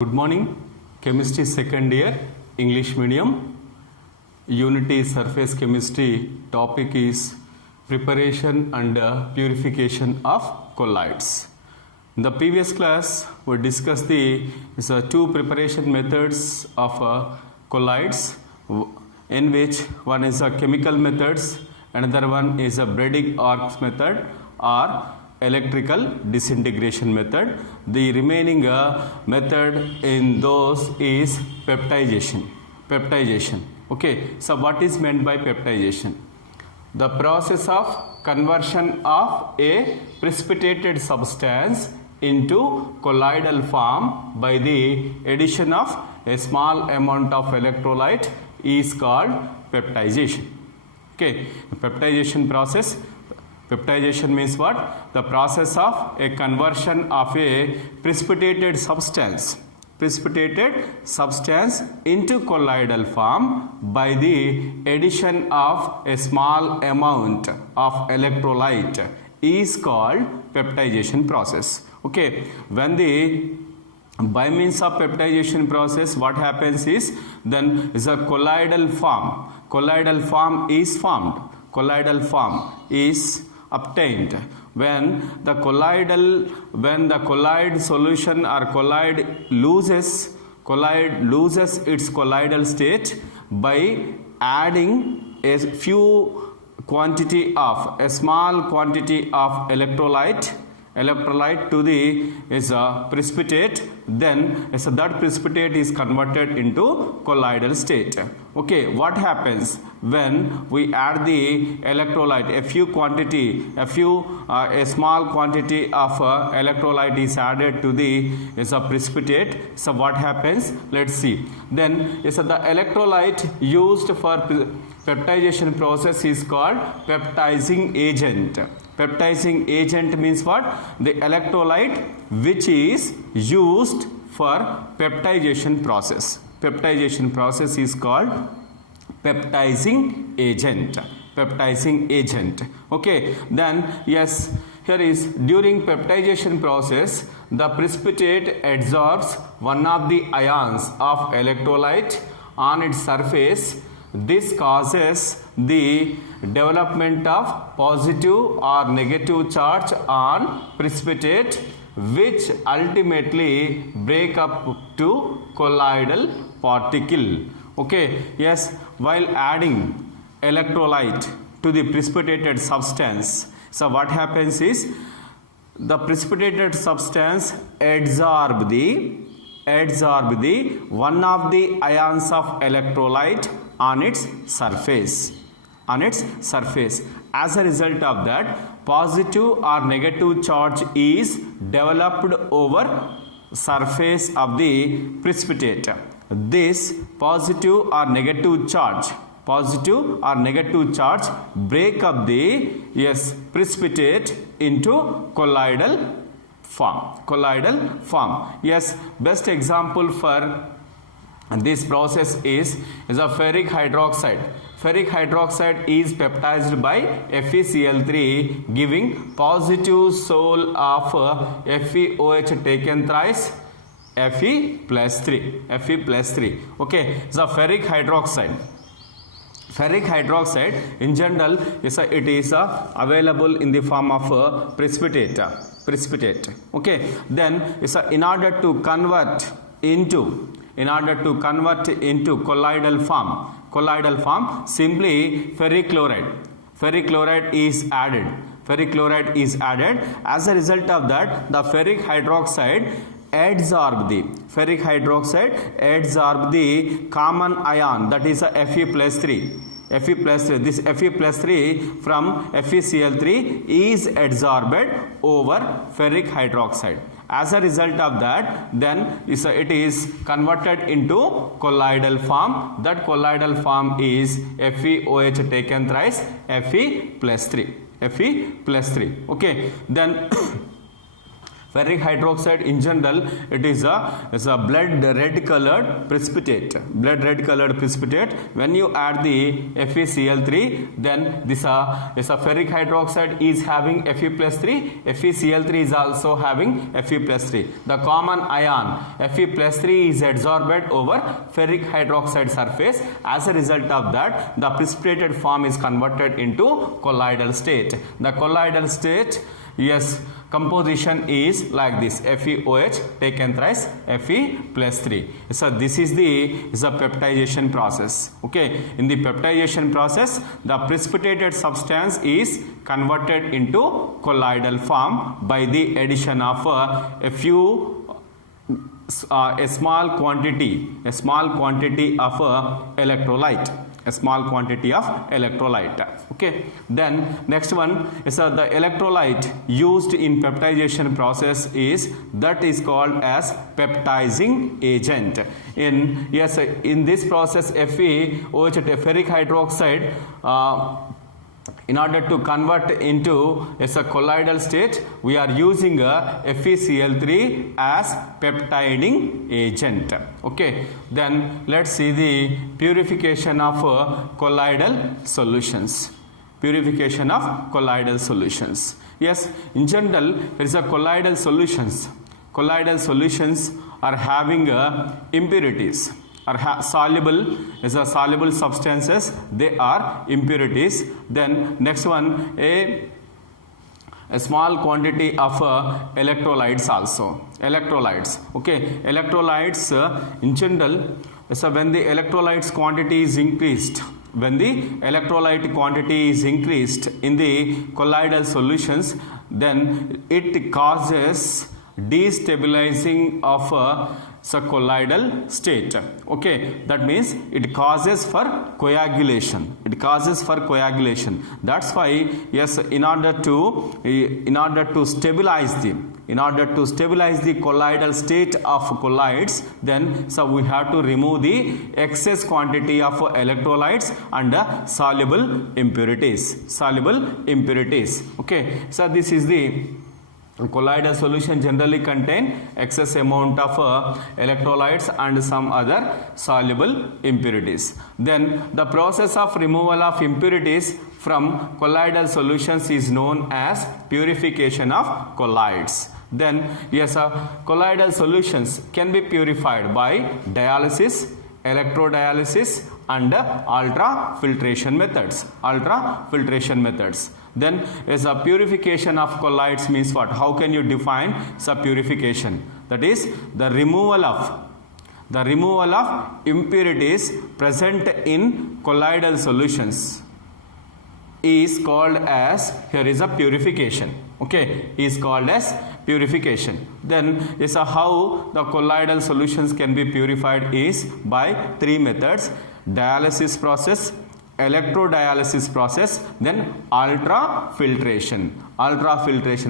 Good morning, chemistry second year, English medium, unity surface chemistry. Topic is preparation and purification of colloids. In the previous class, we discussed the two preparation methods of colloids, in which one is a chemical methods, another one is a Bredig arcs method or electrical disintegration method. The remaining method in those is peptidation. Okay, so what is meant by peptidation? The process of conversion of a precipitated substance into colloidal form by the addition of a small amount of electrolyte is called peptidation. Okay, peptidation process. Peptidation means what? The process of a conversion of a precipitated substance into colloidal form by the addition of a small amount of electrolyte is called peptidation process. Okay, when the by means of peptidation process, what happens is then is a colloidal form. Colloidal form is obtained when the colloid solution or colloid loses its colloidal state by adding a small quantity of electrolyte to the precipitate, then that precipitate is converted into colloidal state. Okay, what happens when we add the electrolyte? A small quantity of electrolyte is added to the precipitate. So what happens? Let's see. Then the electrolyte used for peptidation process is called peptizing agent. Peptizing agent means what? The electrolyte which is used for peptidation process. Peptidation process is called peptizing agent. Okay, then yes, here is during peptidation process, the precipitate absorbs one of the ions of electrolyte on its surface. This causes the development of positive or negative charge on precipitate, which ultimately break up to colloidal particle. Okay, yes, while adding electrolyte to the precipitated substance, so what happens is the precipitated substance adsorb the one of the ions of electrolyte on its surface. As a result of that, positive or negative charge is developed over surface of the precipitate. This positive or negative charge break up the precipitate into colloidal form. Yes, best example for this process is a ferric hydroxide. Ferric hydroxide is peptized by FeCl3, giving positive soul of FeOH taken thrice Fe plus 3. Okay, so ferric hydroxide in general it is available in the form of precipitate. Okay, then in order to convert into colloidal form, simply ferric chloride is added. As a result of that, the ferric hydroxide adsorb the common ion, that is a Fe plus 3. This Fe plus 3 from FeCl3 is adsorbed over ferric hydroxide. As a result of that, then it is converted into colloidal form. That colloidal form is FeOH taken thrice Fe plus 3. Okay, then Ferric hydroxide in general, it is a blood red colored precipitate. Blood red colored precipitate. When you add the FeCl3, then this is a ferric hydroxide is having Fe plus 3. FeCl3 is also having Fe plus 3. The common ion Fe plus 3 is adsorbed over ferric hydroxide surface. As a result of that, the precipitated form is converted into colloidal state. The colloidal state, yes, composition is like this: FeOH taken thrice Fe plus 3. So this is the peptidization process. Okay, in the peptidization process, the precipitated substance is converted into colloidal form by the addition of a small quantity of electrolyte. A small quantity of electrolyte. Okay, then next one is the electrolyte used in peptidization process is called as peptizing agent. In this process, FeOH, ferric hydroxide, in order to convert into a colloidal state, we are using a FeCl3 as peptiding agent. Okay, then let's see the purification of colloidal solutions. Purification of colloidal solutions. Yes, in general, there is a colloidal solutions. Colloidal solutions are having impurities. Are soluble substances, they are impurities. Then next one, a small quantity of electrolytes also. Electrolytes. Okay, electrolytes in general, so when the electrolytes quantity is increased, when the electrolyte quantity is increased in the colloidal solutions, then it causes destabilizing of colloidal state. Okay, that means it causes for coagulation. It causes for coagulation. That's why, yes, in order to stabilize the colloidal state of colloids, then so we have to remove the excess quantity of electrolytes and soluble impurities. Okay, so this is the colloidal solution generally contain excess amount of electrolytes and some other soluble impurities. Then the process of removal of impurities from colloidal solutions is known as purification of colloids. Then yes, colloidal solutions can be purified by dialysis, electrodialysis and ultrafiltration methods. Then is a purification of colloids means what? How can you define purification? That is the removal of impurities present in colloidal solutions is called as, here is a purification. Okay, is called as purification. Then is how the colloidal solutions can be purified is by three methods: dialysis process, electrodialysis process, then ultrafiltration.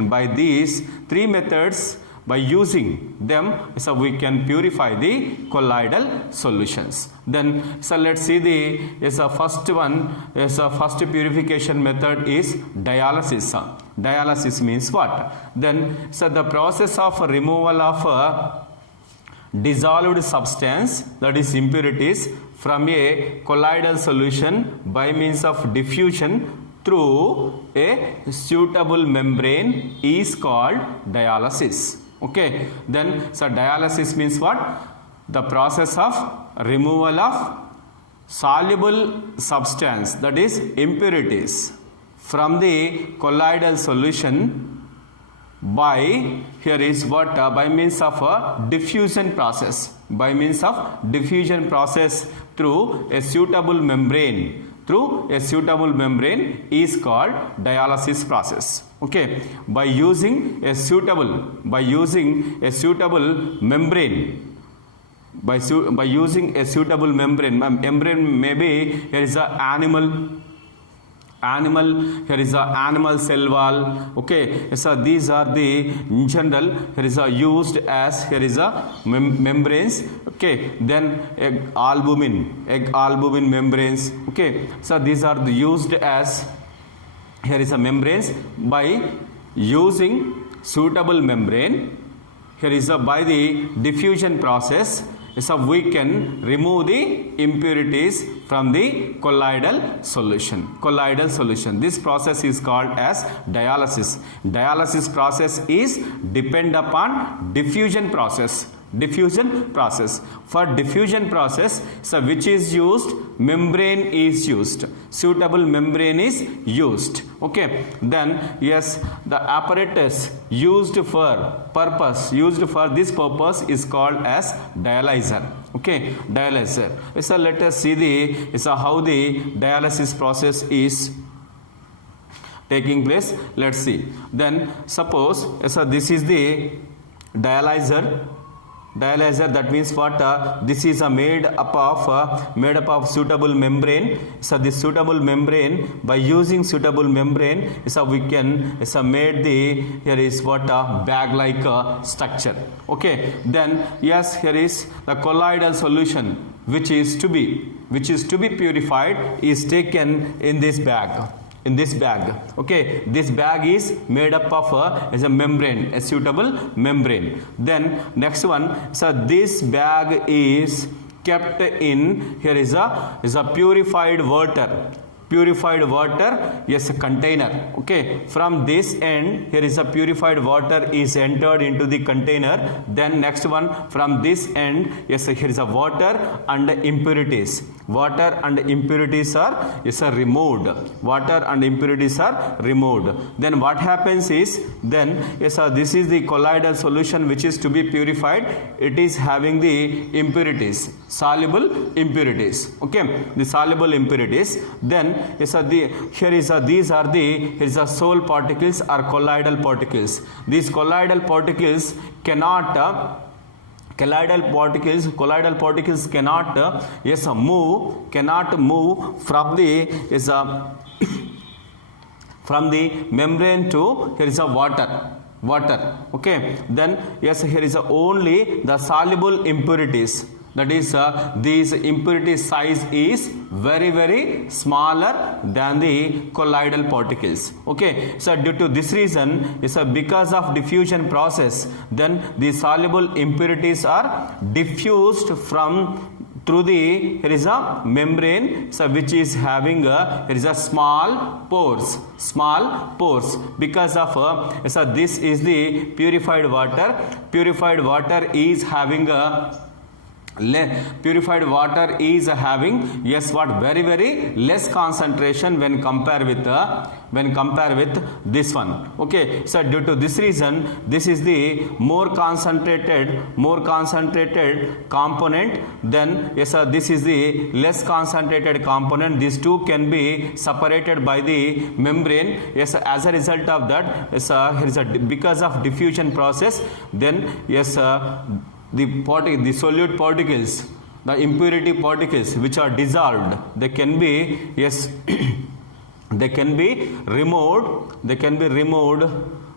By these three methods, by using them, so we can purify the colloidal solutions. Then so let's see the first one is first purification method is dialysis. Dialysis means what? Then so the process of removal of dissolved substance, that is impurities, from a colloidal solution by means of diffusion through a suitable membrane is called dialysis. Okay, then so dialysis means what? The process of removal of soluble substance, that is impurities, from the colloidal solution by, here is what, by means of a diffusion process. By means of diffusion process through a suitable membrane. Through a suitable membrane is called dialysis process. Okay, by using a suitable membrane. By using a suitable membrane. Membrane maybe here is a animal, here is a animal cell wall. Okay, so these are the in general here is a used as, here is a membranes. Okay, then egg albumin membranes. Okay, so these are the used as, here is a membranes by using suitable membrane, here is a by the diffusion process, so we can remove the impurities from the colloidal solution. Colloidal solution. This process is called as dialysis. Dialysis process is depend upon diffusion process. Diffusion process. For diffusion process, so which is used? Membrane is used. Suitable membrane is used. Okay. Then yes, the apparatus used for this purpose is called as dialyzer. Okay, dialyzer. So let us see how the dialysis process is taking place. Let's see. Then suppose so this is the dialyzer. That means what? This is made up of suitable membrane. So this suitable membrane, by using suitable membrane, so we can made here is what? Bag like structure. Okay. Then yes, here is the colloidal solution which is to be purified is taken in this bag. Okay, this bag is made up of is a membrane, a suitable membrane. Then next one, so this bag is kept in, here is a purified water, yes, a container. Okay, from this end, here is a purified water is entered into the container. Then next one, from this end, yes, here is a water and impurities. Water and impurities are removed. Then what happens is, then yes, this is the colloidal solution which is to be purified. It is having the impurities, soluble impurities. Okay, the soluble impurities. Then yes, these are the Soule particles or colloidal particles. These colloidal particles cannot move from the from the membrane to here is a water. Okay. Then yes, here is only the soluble impurities. That is, these impurity size is very smaller than the colloidal particles. Okay, so due to this reason, because of diffusion process, then the soluble impurities are diffused through the here is a membrane, so which is having here is a small pores. Because of so this is the purified water. Purified water is having yes, what, very less concentration when compare with this one. Okay, so due to this reason, this is the more concentrated component. Then yes, this is the less concentrated component. These two can be separated by the membrane. Yes, as a result of that, yes, here is because of diffusion process, then yes, the solute particles, the impurity particles which are dissolved, they can be removed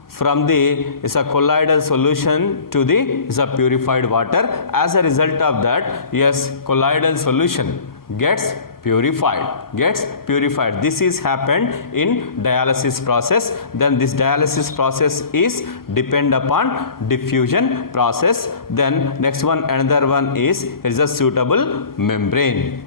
from the colloidal solution to the purified water. As a result of that, yes, colloidal solution gets purified. This is happened in dialysis process. Then this dialysis process is depend upon diffusion process. Then next one, another one is a suitable membrane.